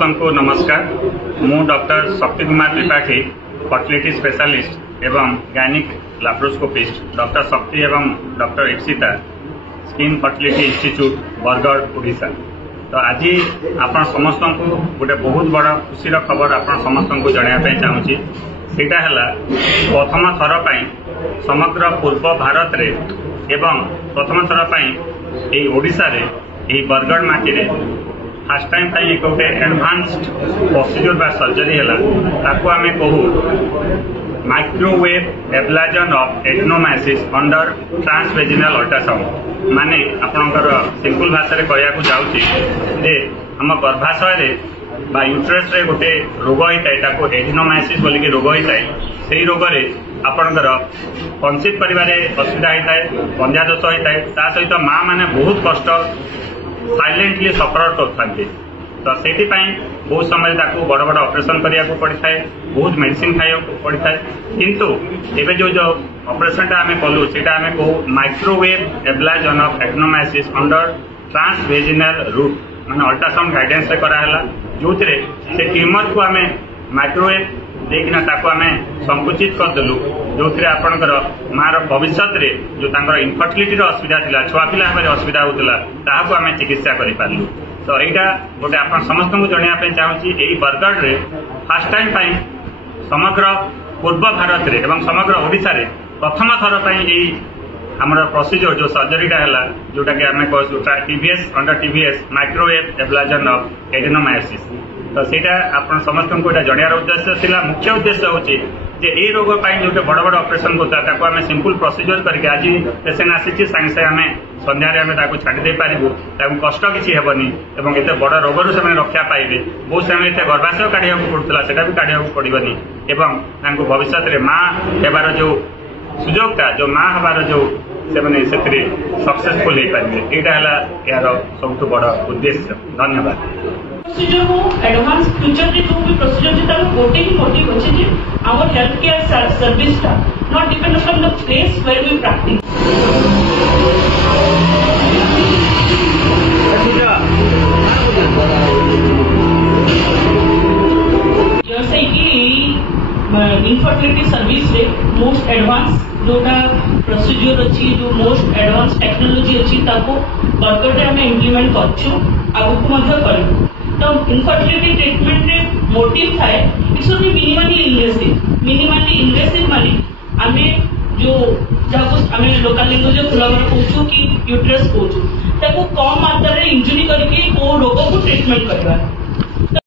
समस्त को नमस्कार। मु doctor Shakti Kumar Tripathi, fertility specialist एवं गायनिक लैप्रोस्कोपिस्ट डॉक्टर शक्ति एवं doctor Ipsita skin fertility institute Bargarh Odisha. तो आज आपण समस्त को गोटे बहुत बड़ा खुशी खबर आपण समस्त को जनवाई चाहूँगी। सेटा है प्रथम थर समग्र पूर्व भारत रे एवं प्रथम थर ओडिशा रे बरगढ़ माटी रे फास्ट टाइम एक गोटे एडवांस्ड प्रोसीजर बा सर्जरी है आम कहू microwave ablation of adenomyosis under transvaginal ultrasound माने आपणकर सिंपल भाषा रे कहया जाउची जे हम गर्भाशय बा यूट्रस रे गोटे रोग होता है एडेनोमाइसिस बोलिक रोग होता है। से रोग रे आपणकर कंसीव करिबारे असुविधा होता है, बंध्या दोष होता है, ता सहित माँ माने बहुत कष्ट साइलेंटली सफर करते। तो से बहुत समय बड़ बड़ ऑपरेशन करिया पड़ता है, बहुत मेडिसिन खाया पड़ता है। किंतु एबे जो ऑपरेशन आम कलु से कहू microwave ablation of adenomyosis under transvaginal route माने अल्ट्रासाउंड गाइडेंस से कराला, जो से ट्यूमर को आम माइक्रोवेव देखना आम संकुचित करदेलु, जो आपणकर मार भविष्य जो इनफर्टिलिटी असुविधा था, छुआ पिला असुविधा होता ताकू आम चिकित्सा करूँ। तो यहाँ गोटे आप समस्त को जनवाई चाहूँगी यही बरगढ़ रे फास्ट टाइम समग्र पूर्व भारत रे एवं समग्र ओडिशा रे प्रथम थर आमर प्रोसीजर जो सर्जरीटा है जोटा कि आम कह TVS under TVS microwave ablation of adenomyosis. तो सीटा आप समस्त को जनार उद्देश्य था, मुख्य उद्देश्य हूँ जे ये रोग जो बड़ बड़ ऑपरेशन होता है आम सिंपल प्रोसीजर करके आज पेसेंट आसी सागे सागे आम सन्धार छाड़ी पारू, कष्ट किसी हेनी और ये बड़ रोगर से रक्षा पाइबे। बहुत समय गर्भाशय काढ़ा पड़ता है भी काढ़ा पड़ोनी और भविष्य में माँ हेबार जो सुजोगटा जो माँ हबार जो से सक्सेसफुल हो पारे, यहाँ है यार सब बड़ उद्देश्य। धन्यवाद। प्रोसीजर हो एडवांस फ्यूचर रे जो भी प्रोसीजर जे तार गोटे ही मोटिव अछि जे आवर हेल्थ केयर सर्विस ता not depend on the place where we practice. जैसे कि इनफर्टिलिटी सर्विस रे मोस्ट एडवांस जोटा प्रोसीजर अछि, जो मोस्ट एडवांस टेक्नोलॉजी अछि ताको बरगढ़ रे हमें इंप्लीमेंट करछु, आगु मध्य करू। तो इनफर्टिलिटी ट्रीटमेंट रे मोटिव थाए it should be minimally invasive माने आमे जो जाको आमे लोकल लैंग्वेज खुलावर कहूछु कि यूट्रस कहूछु ताको कम मात्रा रे इंजुरी करके को रोग को ट्रीटमेंट करबा।